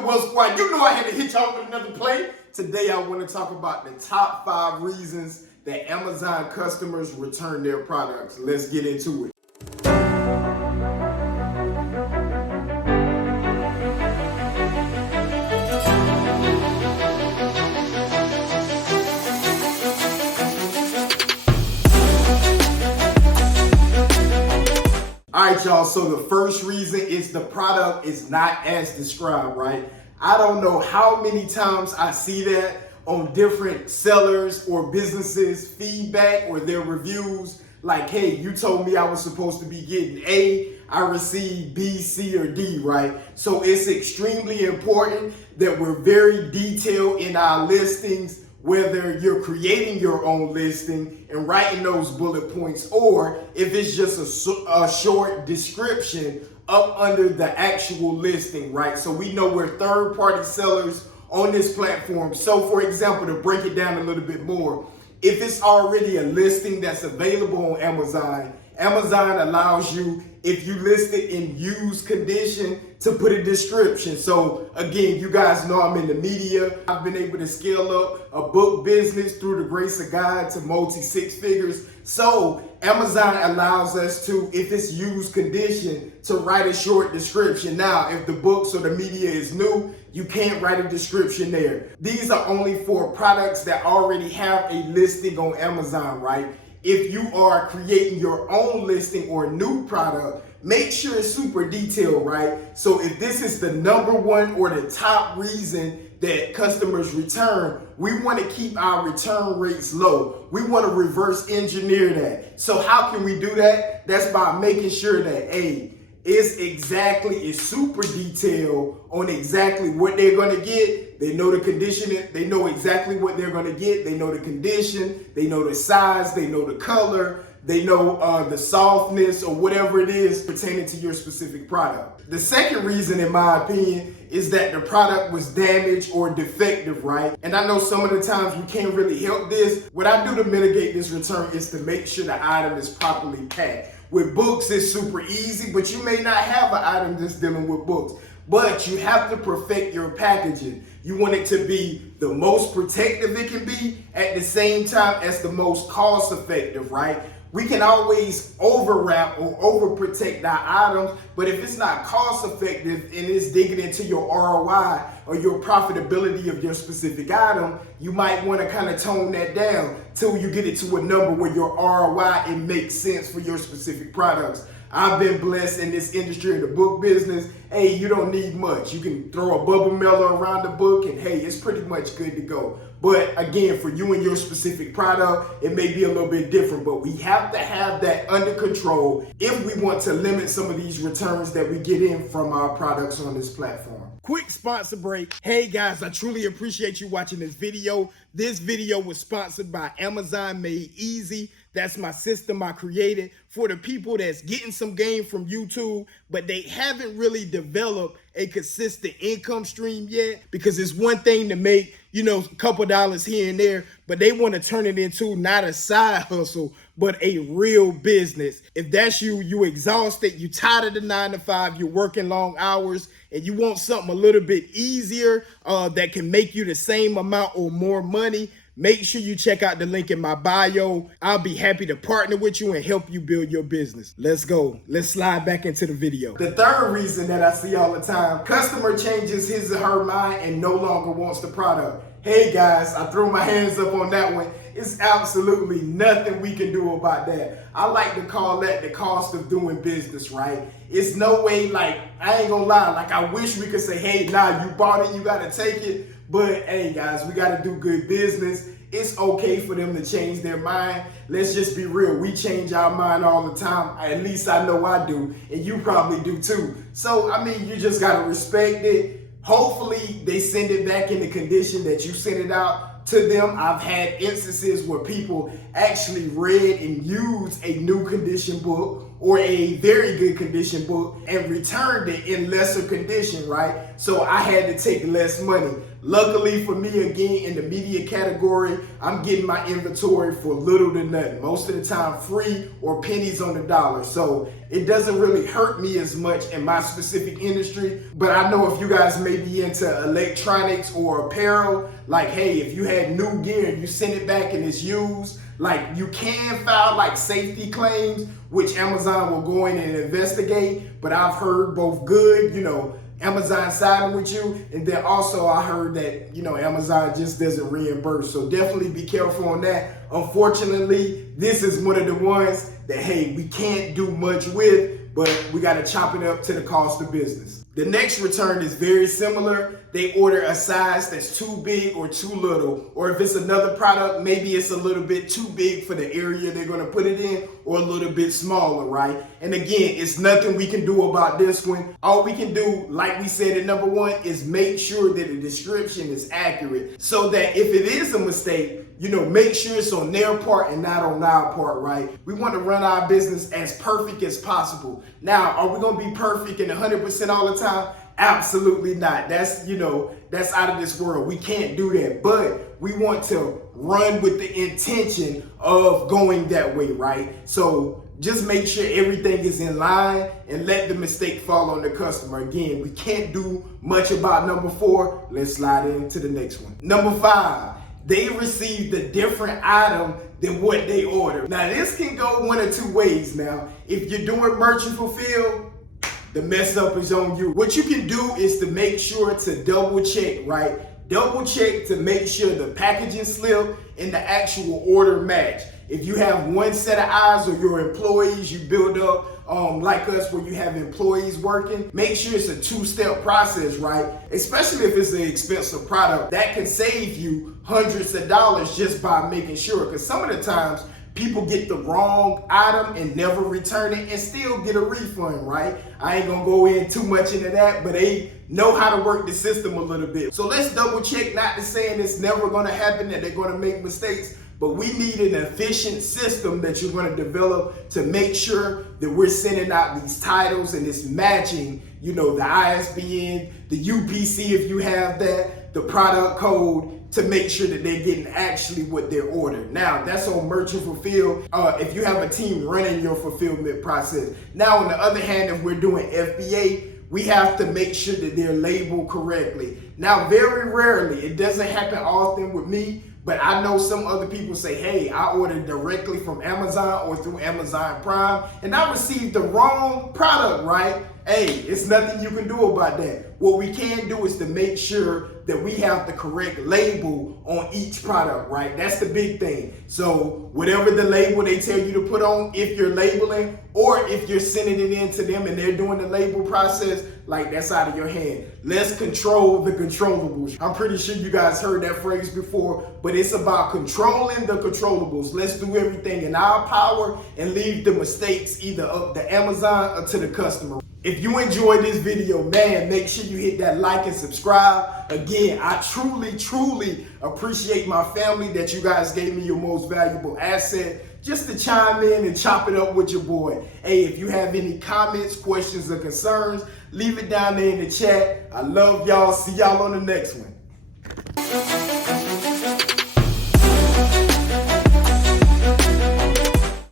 good, Will Squad? You know I had to hit y'all with another play. Today I want to talk about the top 5 reasons that Amazon customers return their products. Let's get into it. All right, y'all, so the first reason is the product is not as described, right? I don't know how many times I see that on different sellers or businesses feedback or their reviews, like, hey, you told me I was supposed to be getting A, I received B, C, or D, right? So it's extremely important that we're very detailed in our listings, whether you're creating your own listing and writing those bullet points, or if it's just a short description up under the actual listing, right? So we know we're third-party sellers on this platform. So for example, to break it down a little bit more, if it's already a listing that's available on Amazon, Amazon allows you, if you list it in used condition, to put a description. So again, you guys know I'm in the media. I've been able to scale up a book business through the grace of God to multi 6 figures. So Amazon allows us to, if it's used condition, to write a short description. Now, if the books or the media is new, you can't write a description there. These are only for products that already have a listing on Amazon, right? If you are creating your own listing or a new product, make sure it's super detailed, right? So if this is the number one or the top reason that customers return, we want to keep our return rates low. We want to reverse engineer that. So how can we do that? That's by making sure that, A, it's super detailed on exactly what they're going to get. They know the condition, they know exactly what they're going to get. They know the condition, they know the size, they know the color, they know the softness or whatever it is pertaining to your specific product. The second reason, in my opinion, is that the product was damaged or defective, right? And I know some of the times we can't really help this. What I do to mitigate this return is to make sure the item is properly packed. With books, it's super easy, but you may not have an item that's dealing with books. But you have to perfect your packaging. You want it to be the most protective it can be at the same time as the most cost effective, right? We can always overwrap or overprotect our items, but if it's not cost effective and it's digging into your ROI or your profitability of your specific item, you might want to kind of tone that down till you get it to a number where your ROI, it makes sense for your specific products. I've been blessed in this industry, in the book business. Hey, you don't need much. You can throw a bubble mailer around the book and hey, it's pretty much good to go. But again, for you and your specific product, it may be a little bit different, but we have to have that under control if we want to limit some of these returns that we get in from our products on this platform. Quick sponsor break. Hey guys, I truly appreciate you watching this video. This video was sponsored by Amazon Made Easy. That's my system I created for the people that's getting some gain from YouTube, but they haven't really developed a consistent income stream yet, because it's one thing to make, a couple dollars here and there, but they want to turn it into not a side hustle, but a real business. If that's you, you exhausted, you tired of the 9 to 5, you're working long hours, and you want something a little bit easier that can make you the same amount or more money, make sure you check out the link in my bio. I'll be happy to partner with you and help you build your business. Let's go. Let's slide back into the video. The third reason that I see all the time, customer changes his or her mind and no longer wants the product. Hey guys, I threw my hands up on that one. It's absolutely nothing we can do about that. I like to call that the cost of doing business, right? It's no way, I ain't gonna lie, I wish we could say, hey, nah, you bought it, you gotta take it. But hey guys, we gotta do good business. It's okay for them to change their mind. Let's just be real. We change our mind all the time. At least I know I do, and you probably do too. So, you just gotta respect it. Hopefully they send it back in the condition that you sent it out to them. I've had instances where people actually read and used a new condition book or a very good condition book and returned it in lesser condition, right? So I had to take less money. Luckily for me, again, in the media category, I'm getting my inventory for little to nothing. Most of the time free or pennies on the dollar. So it doesn't really hurt me as much in my specific industry. But I know if you guys may be into electronics or apparel, like, hey, if you had new gear and you send it back and it's used, like, you can file like safety claims, which Amazon will go in and investigate. But I've heard both good, Amazon siding with you, and then also I heard that, Amazon just doesn't reimburse. So definitely be careful on that. Unfortunately, this is one of the ones that, hey, we can't do much with, but we got to chop it up to the cost of business. The next return is very similar. They order a size that's too big or too little, or if it's another product, maybe it's a little bit too big for the area they're going to put it in, or a little bit smaller, right? And again, it's nothing we can do about this one. All we can do, like we said in number one, is make sure that the description is accurate, so that if it is a mistake, make sure it's on their part and not on our part, right? We want to run our business as perfect as possible. Now, are we going to be perfect and 100% all the time? Absolutely not. That's out of this world. We can't do that. But we want to run with the intention of going that way, right? So just make sure everything is in line and let the mistake fall on the customer. Again, we can't do much about number 4. Let's slide into the next one. Number 5. They received a different item than what they ordered. Now, this can go one of two ways now. If you're doing merchant fulfill, the mess up is on you. What you can do is to make sure to double check, right? Double check to make sure the packaging slip and the actual order match. If you have one set of eyes or your employees you build up, like us, where you have employees working, make sure it's a 2-step process, right? Especially if it's an expensive product. That can save you hundreds of dollars just by making sure. Because some of the times people get the wrong item and never return it and still get a refund, right? I ain't gonna go in too much into that, but they know how to work the system a little bit. So let's double check, not to saying it's never gonna happen, that they're gonna make mistakes, but we need an efficient system that you're going to develop to make sure that we're sending out these titles and it's matching, the ISBN, the UPC if you have that, the product code, to make sure that they're getting actually what they're ordered. Now, that's on merchant fulfill. If you have a team running your fulfillment process. Now, on the other hand, if we're doing FBA, we have to make sure that they're labeled correctly. Now, very rarely, it doesn't happen often with me, but I know some other people say, hey, I ordered directly from Amazon or through Amazon Prime, and I received the wrong product, right? Hey, it's nothing you can do about that. What we can do is to make sure that we have the correct label on each product, right? That's the big thing. So whatever the label they tell you to put on, if you're labeling or if you're sending it in to them and they're doing the label process, like, that's out of your hand. Let's control the controllables. I'm pretty sure you guys heard that phrase before, but it's about controlling the controllables. Let's do everything in our power and leave the mistakes either up to Amazon or to the customer. If you enjoyed this video, man, make sure you hit that like and subscribe. Again, I truly, truly appreciate my family that you guys gave me your most valuable asset just to chime in and chop it up with your boy. Hey, if you have any comments, questions, or concerns, leave it down there in the chat. I love y'all. See y'all on the next one.